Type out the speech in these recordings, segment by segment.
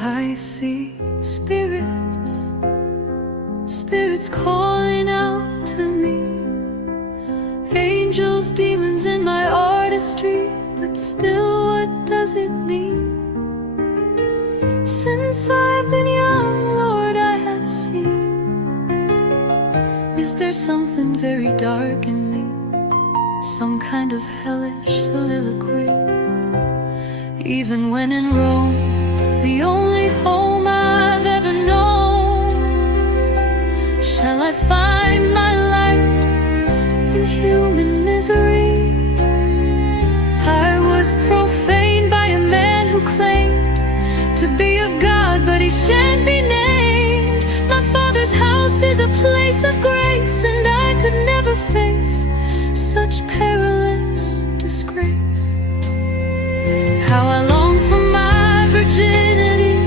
I see spirits, spirits calling out to me. Angels, demons in my artistry, but still what does it mean? Since I've been young, Lord, I have seen. Is there something very dark in me? Some kind of hellish soliloquy? Even when in Rome, the only home I've ever known, shall I find my light in human misery? I was profaned by a man who claimed to be of God, but he shan't be named. My Father's house is a place of grace, and I could never face such perilous disgrace. How I long for my virginity,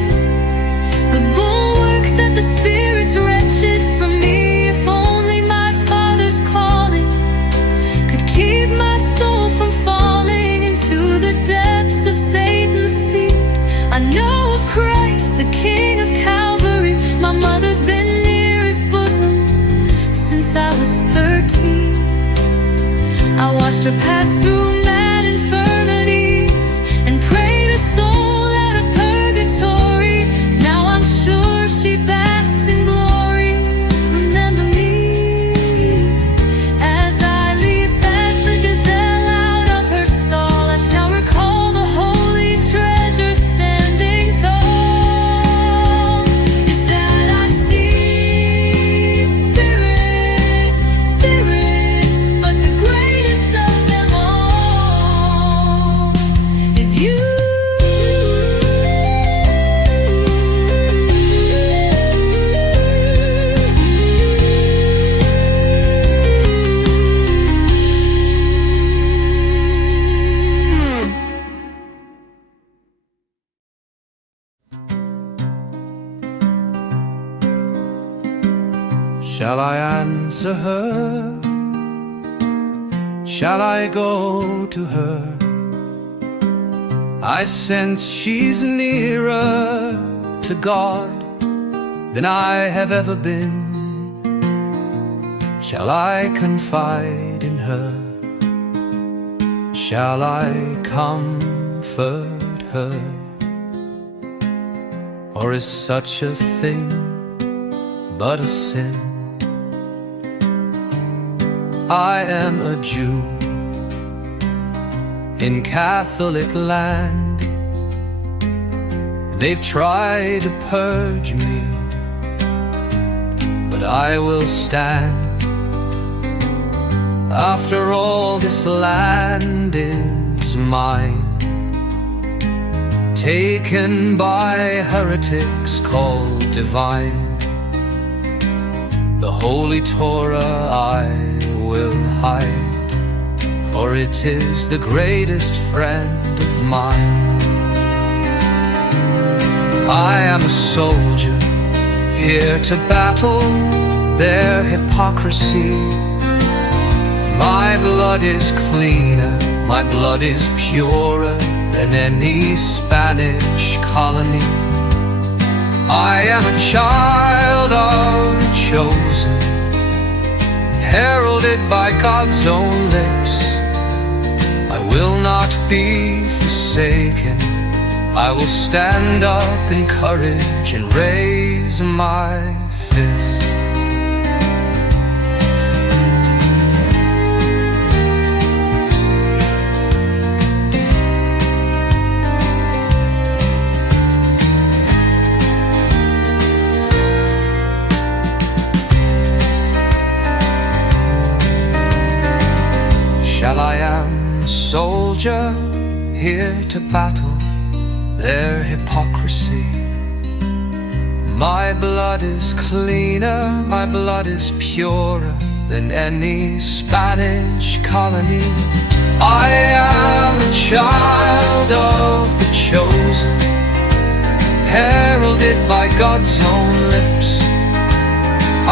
the bulwark that the Spirit's wrenched from me. If only my Father's calling could keep my soul from falling into the depths of Satan's sea. I know of Christ, the King of Calvary. My mother's been near his bosom since I was 13. I watched her pass through mad infirmities and prayed her soul out of purgatory. Now I'm sure she basks in glory. Remember me as I leap as the gazelle out of her stall. I shall recall the holy treasure standing tall. Is that I see spirits, spirits, but the greatest of them all is you. Shall I answer her? Shall I go to her? I sense she's nearer to God than I have ever been. Shall I confide in her? Shall I comfort her? Or is such a thing but a sin? I am a Jew in Catholic land. They've tried to purge me, but I will stand. After all, this land is mine, taken by heretics called divine. The Holy Torah I will hide, for it is the greatest friend of mine. I am a soldier, here to battle their hypocrisy. My blood is cleaner, my blood is purer than any Spanish colony. I am a child of the chosen, heralded by God's own lips. I will not be forsaken. I will stand up in courage and raise my fist. Shall I am a soldier, here to battle their hypocrisy. My blood is cleaner, my blood is purer than any Spanish colony. I am a child of the chosen, heralded by God's own lips.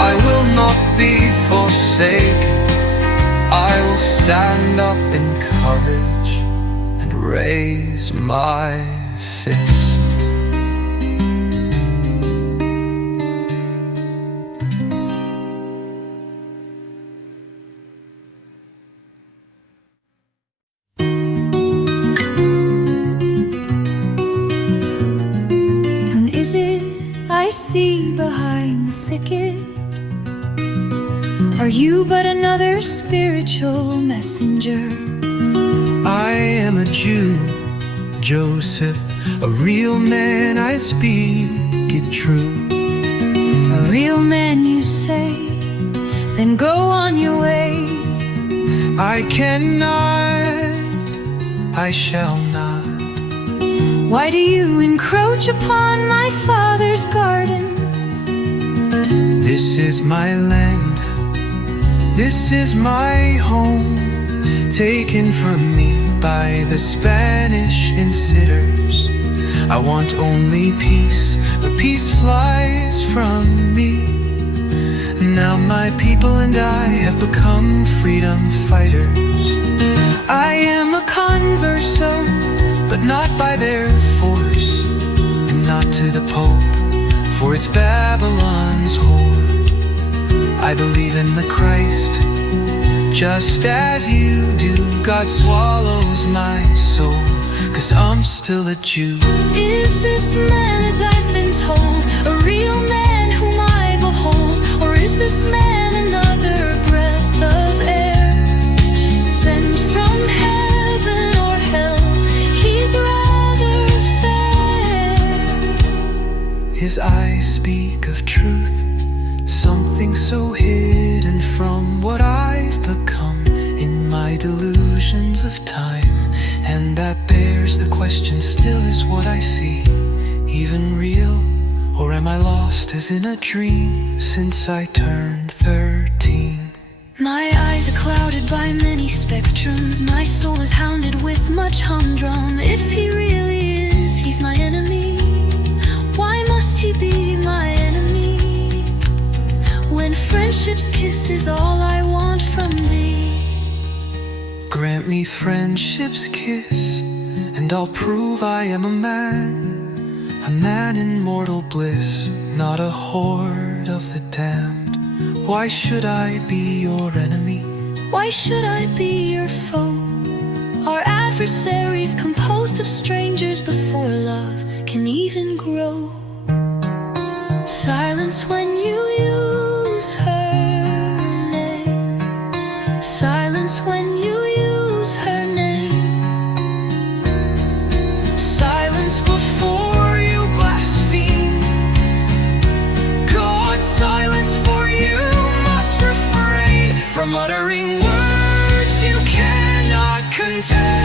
I will not be forsaken. I will stand up in courage and raise my fist. I see behind the thicket? Are you but another spiritual messenger? I am a Jew, Joseph, a real man, I speak it true. A real man, you say? Then go on your way. I cannot, I shall not. Why do you encroach upon my father's gardens? This is my land, this is my home, taken from me by the Spanish insiders. I want only peace, but peace flies from me. Now my people and I have become freedom fighters. I am a converso, but not by their force, and not to the Pope, for it's Babylon's horde. I believe in the Christ, just as you do. God swallows my soul, 'cause I'm still a Jew. Is this man, as I've been told, a real man whom I behold? Or is this man another breath of air, sent from heaven or hell? He's rather fair. His eyes speak of truth, something so hidden from what I've become in my delusions of time. And that bears the question still, is what I see even real? Or am I lost as in a dream since I turned 13? My eyes are clouded by many spectrums. My soul is hounded with much humdrum. If he really is, he's my enemy. Why must he be my enemy? When friendship's kiss is all I want from thee. Grant me friendship's kiss, and I'll prove I am a man in mortal bliss, not a horde of the damned. Why should I be your enemy? Why should I be your foe? Our adversaries composed of strangers before love can even grow. Silence when you use her name. Silence when you use her name. Silence before you blaspheme. God, silence, for you must refrain from uttering words you cannot contain.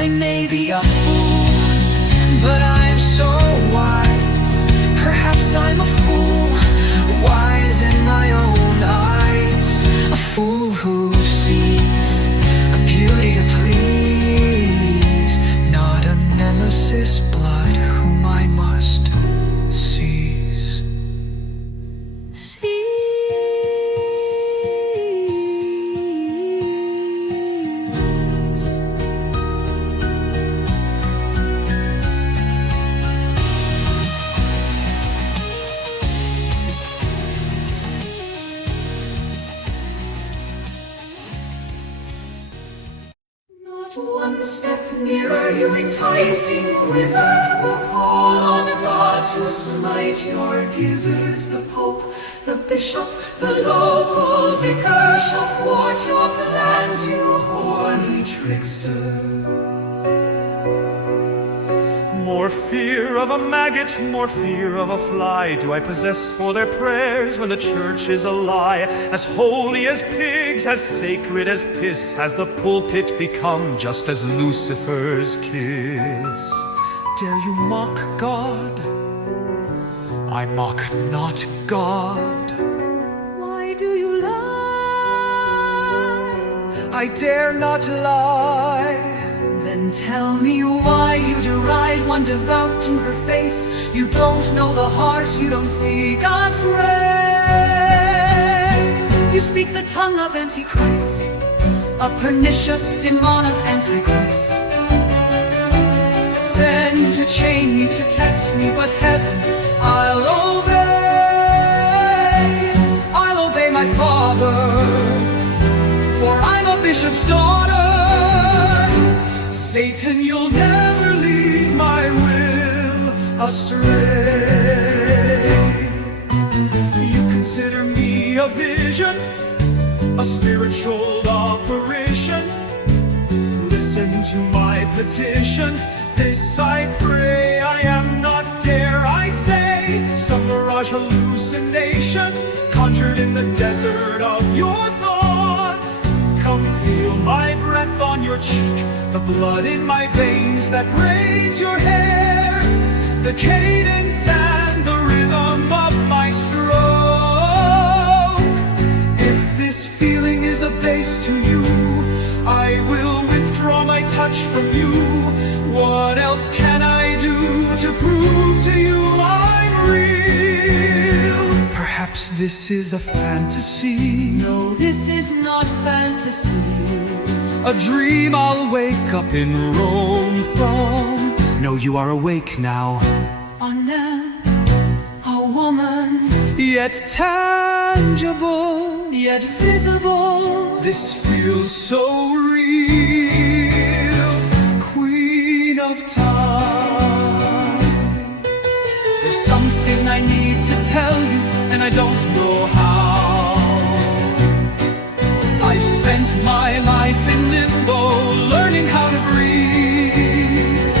I may be a fool, but I'm so wise. Perhaps I'm a fool, wise in my own eyes. A fool who sees a beauty to please, not a nemesis blood whom I must seize. One step nearer, you enticing wizard, will call on God to smite your gizzards. The Pope, the Bishop, the local vicar shall thwart your plans, you horny trickster. More fear of a maggot, more fear of a fly do I possess for their prayers when the church is a lie. As holy as pigs, as sacred as piss, has the pulpit become just as Lucifer's kiss. Dare you mock God? I mock not God. Why do you lie? I dare not lie. Then tell me why you deride one devout to her face. You don't know the heart, you don't see God's grace. You speak the tongue of Antichrist, a pernicious demon of Antichrist, sent to chain me, to test me, but heaven, I'll obey. I'll obey my father, for I'm a bishop's daughter. Satan, you'll never lead my will astray. You consider me a vision, a spiritual apparition. Listen to my petition. This I pray, I am not, dare I say, some mirage hallucination conjured in the desert of your thoughts. Come feel my breath on your cheek, the blood in my veins that braids your hair, the cadence and the rhythm of my stroke. If this feeling is a bass to you, I will withdraw my touch from you. What else can I do to prove to you I'm real? Perhaps this is a fantasy. No, this is not fantasy. A dream I'll wake up in Rome from. No, you are awake now. A man, a woman, Yet tangible, yet visible. this feels so real. Queen of time, there's something I need to tell you, and I don't know how. I've spent my life in limbo, learning how to breathe.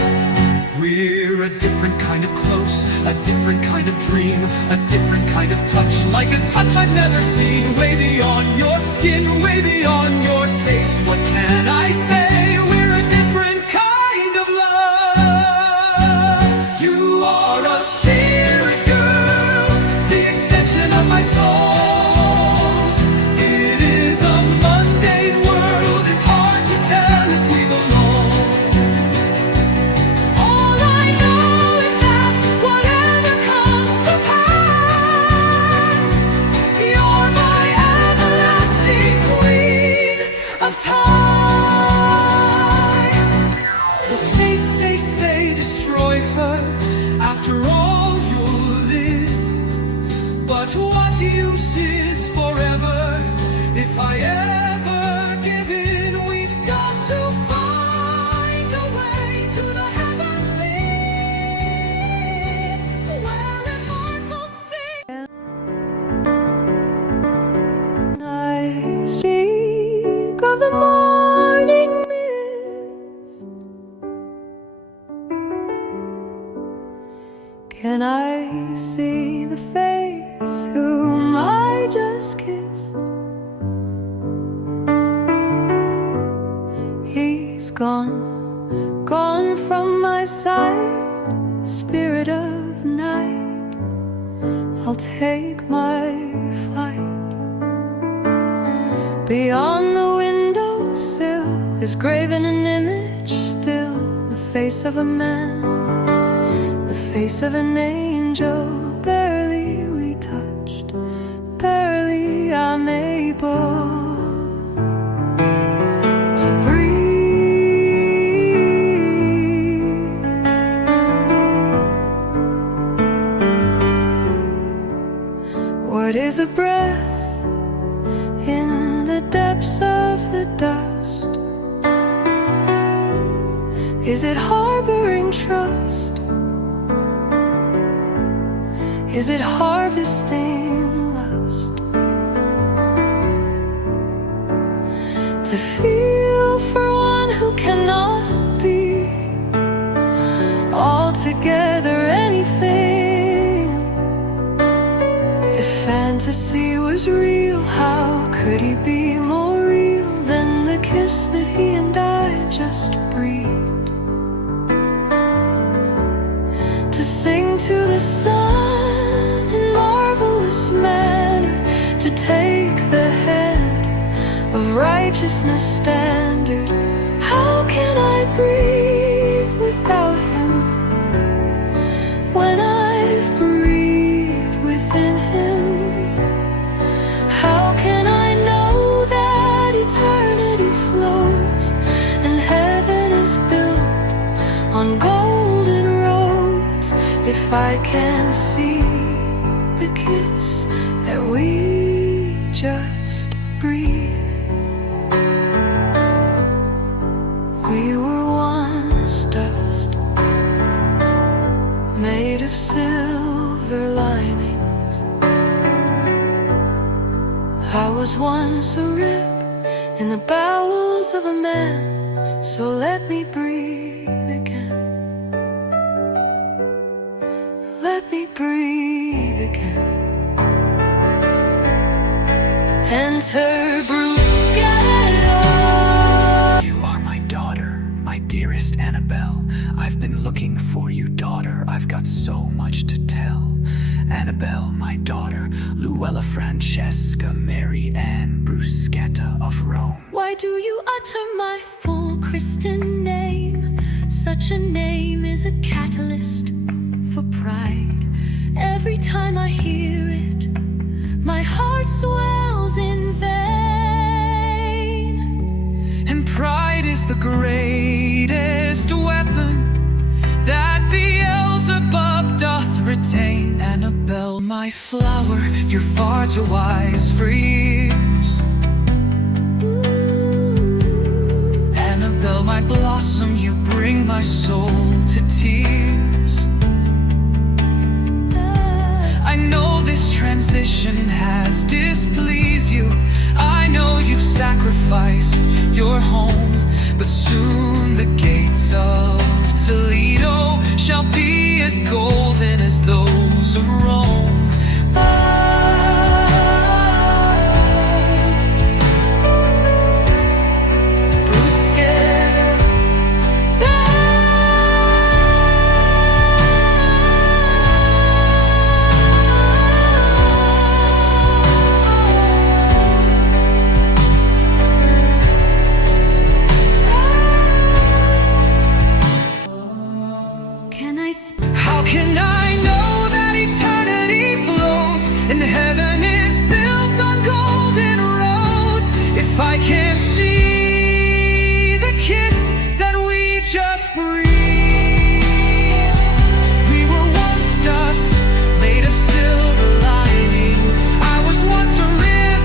We're a different kind of close, a different kind of dream, a different kind of touch, like a touch I've never seen. Way beyond your skin, way beyond your taste. What can I say? We're a different kind of love. You are a spirit girl, the extension of my soul. It is a mundane world, it's hard to tell if we belong. All I know is that whatever comes to pass, you're my everlasting queen of time. The fates they say destroy her, after all you'll live. But what use is forever if I ever give in? We've got to find a way to the heavenlies, where immortals sing. I speak of the morning mist. Can I see the face whom I just kissed? He's gone, gone from my side, spirit of night. I'll take my flight. Beyond the windowsill is graven an image still, the face of a man, the face of an angel. Barely we touched, barely I'm able to breathe. What is a breath in the depths of the dust? Is it harboring trust? Is it harvesting lust? To feel for one who cannot be altogether anything. If fantasy was real, how could he be more real than the kiss that he and I just breathed? To sing to the sun in marvelous manner, to take the hand of righteousness standard. How can I breathe without him when I've breathed within him? How can I know that eternity flows and heaven is built on golden roads? if I can see the kiss that we just breathed. We were once dust, made of silver linings. I was once a rib in the bowels of a man, so let me breathe again. Let me breathe again. Enter Bruscato. You are my daughter, my dearest Annabelle. I've been looking for you, daughter. I've got so much to tell. Annabelle, my daughter, Luella Francesca Mary Ann Bruscato of Rome. Why do you utter my full Christian name? Such a name is a catalyst for pride. Every time I hear it, my heart swells in vain. And pride is the greatest weapon that Beelzebub doth retain. Annabelle, my flower, you're far too wise for years. Annabelle, my blossom, you bring my soul to tears. I know this transition has displeased you. I know you've sacrificed your home, but soon the gates of Toledo shall be as golden as those of Rome. How can I know that eternity flows and heaven is built on golden roads if I can't see the kiss that we just breathed? We were once dust, made of silver linings. I was once a rib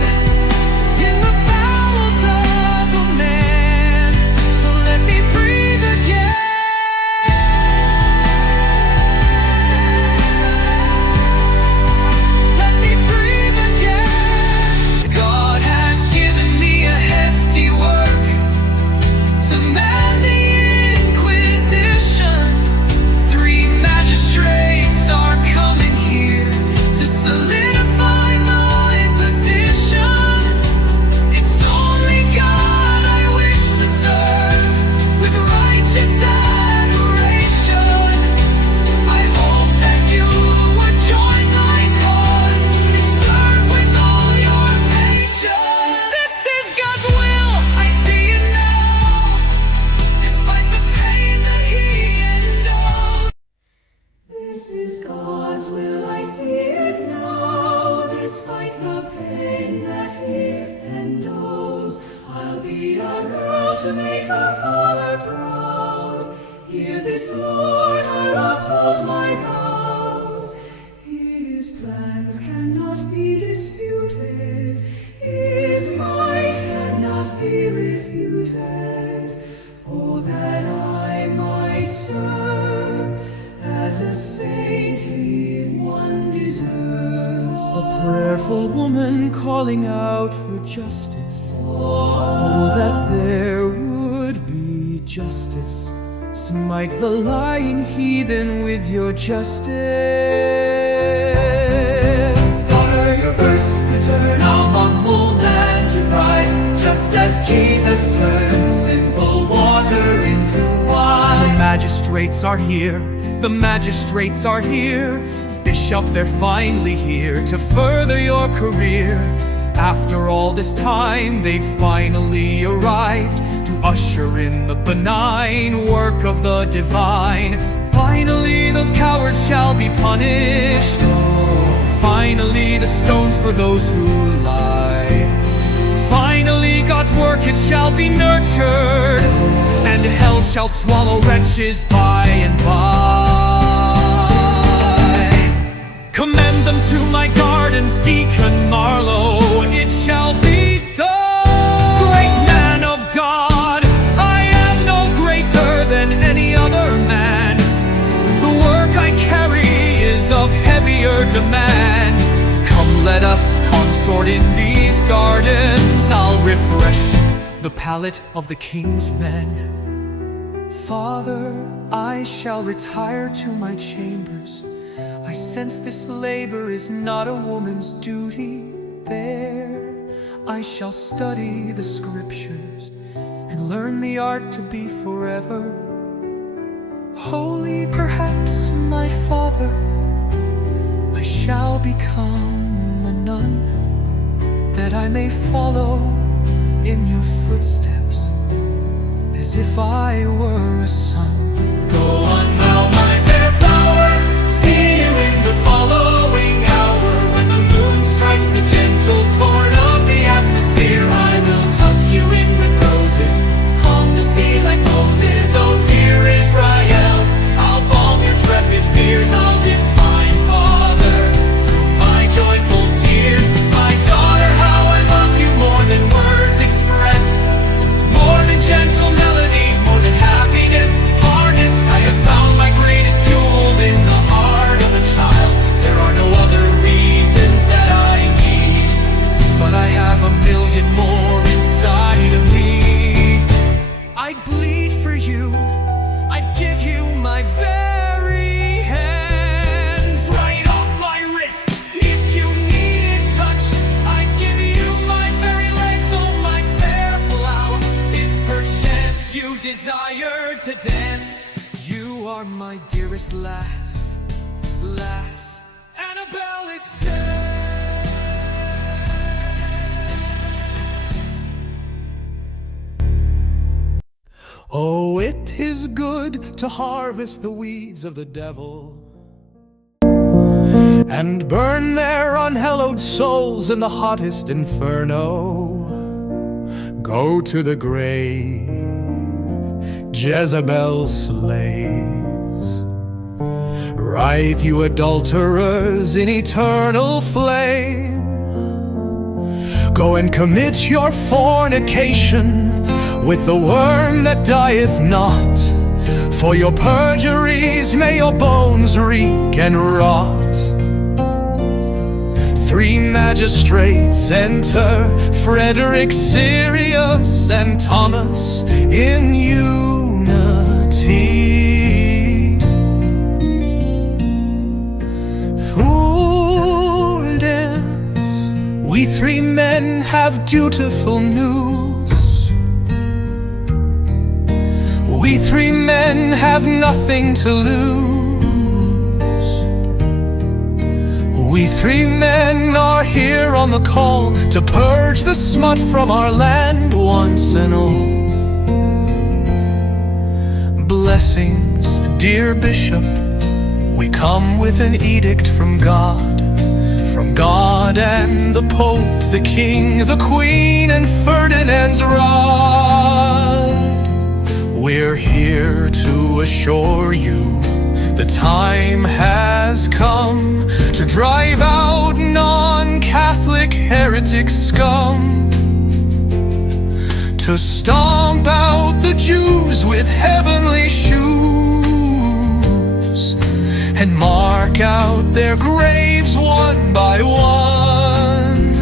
in the bowels of a man, so let me breathe again. Despite the pain that he endows, I'll be a girl to make a father proud. Hear this, Lord, I'll uphold my vows. His plans cannot be disputed, his might cannot be refuted. Oh, that I might serve as a saintly one deserves. A prayerful woman calling out for justice. Oh, that there would be justice. Smite the lying heathen with your justice. Daughter, your verse could turn a humble man to pride, just as Jesus turned simple water into wine. The magistrates are here, the magistrates are here. Bishop, they're finally here to further your career. After all this time, they've finally arrived to usher in the benign work of the divine. Finally, those cowards shall be punished. Finally, the stones for those who lie. Finally, God's work, it shall be nurtured, and hell shall swallow wretches by and by. demand. Come, let us consort in these gardens. I'll refresh the palate of the king's men. Father, I shall retire to my chambers. I sense this labor is not a woman's duty. There I shall study the scriptures and learn the art to be forever holy. Perhaps, my father, I shall become a nun, that I may follow in your footsteps as if I were a son. Go on now, my fair flower, see you in the following hour. When the moon strikes the gentle chord of the atmosphere, I will tuck you in with roses, calm the sea like Moses. Oh dear Israel, I'll balm your trepid fears. I'll define, Father, through my joyful tears. My daughter, how I love you more than words expressed, more than gentle melodies, more than happiness harnessed. I have found my greatest jewel in the heart of a child. There are no other reasons that I need, but I have a million more inside of me. I'd bleed for you, I'd give you my very hands, right off my wrist. If you needed touch, I'd give you my very legs, oh my fair flower. If perchance you desired to dance, you are my dearest lass, lass, Annabelle, it says. Oh, it is good to harvest the weeds of the devil and burn their unhallowed souls in the hottest inferno. Go to the grave, Jezebel's slaves. Writhe, you adulterers, in eternal flame. Go and commit your fornication with the worm that dieth not. For your perjuries may your bones reek and rot. 3 magistrates enter, Frederick, Sirius, and Thomas, in unity. Prudence, we 3 men have dutiful news. We 3 men have nothing to lose. We 3 men are here on the call to purge the smut from our land once and all. Blessings, dear Bishop, we come with an edict from God and the Pope, the King, the Queen, and Ferdinand's rod. We're here to assure you the time has come to drive out non-Catholic heretic scum, to stomp out the Jews with heavenly shoes, and mark out their graves one by one.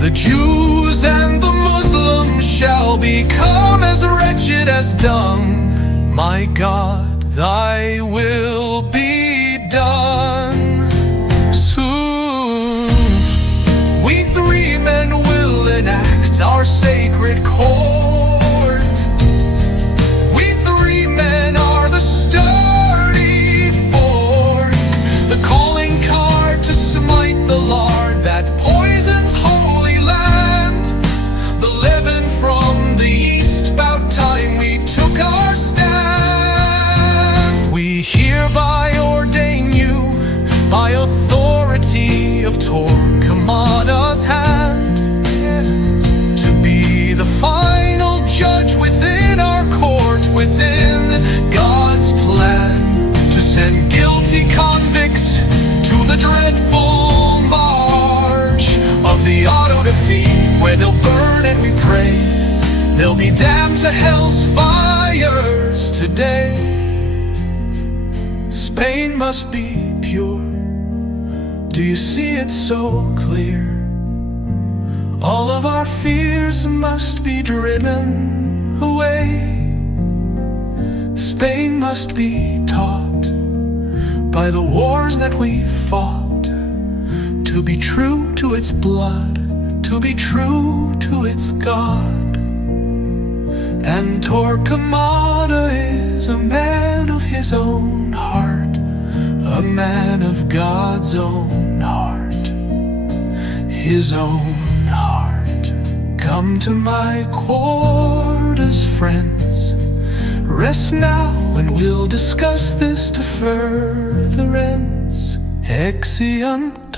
The Jews and the Muslims shall become as wretched as dung. My God, thy will be done. Soon we 3 men will enact our sacred court. We 3 men are the sturdy fort, the calling card to smite the lard that poisons holy land. The leaven from the east, about time we took our stand. We hereby ordain you by authority of Torquemada's hand to be the final judge within our court, within God's plan, to send guilty convicts to the dreadful march of the auto-defeat, where they'll burn and we pray they'll be damned to hell's fires today. Spain must be pure, Do you see it so clear? All of our fears must be driven away. Spain must be taught by the wars that we fought to be true to its blood, to be true to its God. And Torquemada is a man of his own heart, a man of God's own heart, his own heart. Come to my quarters, friends. Rest now, and we'll discuss this to furtherance. Exeunt.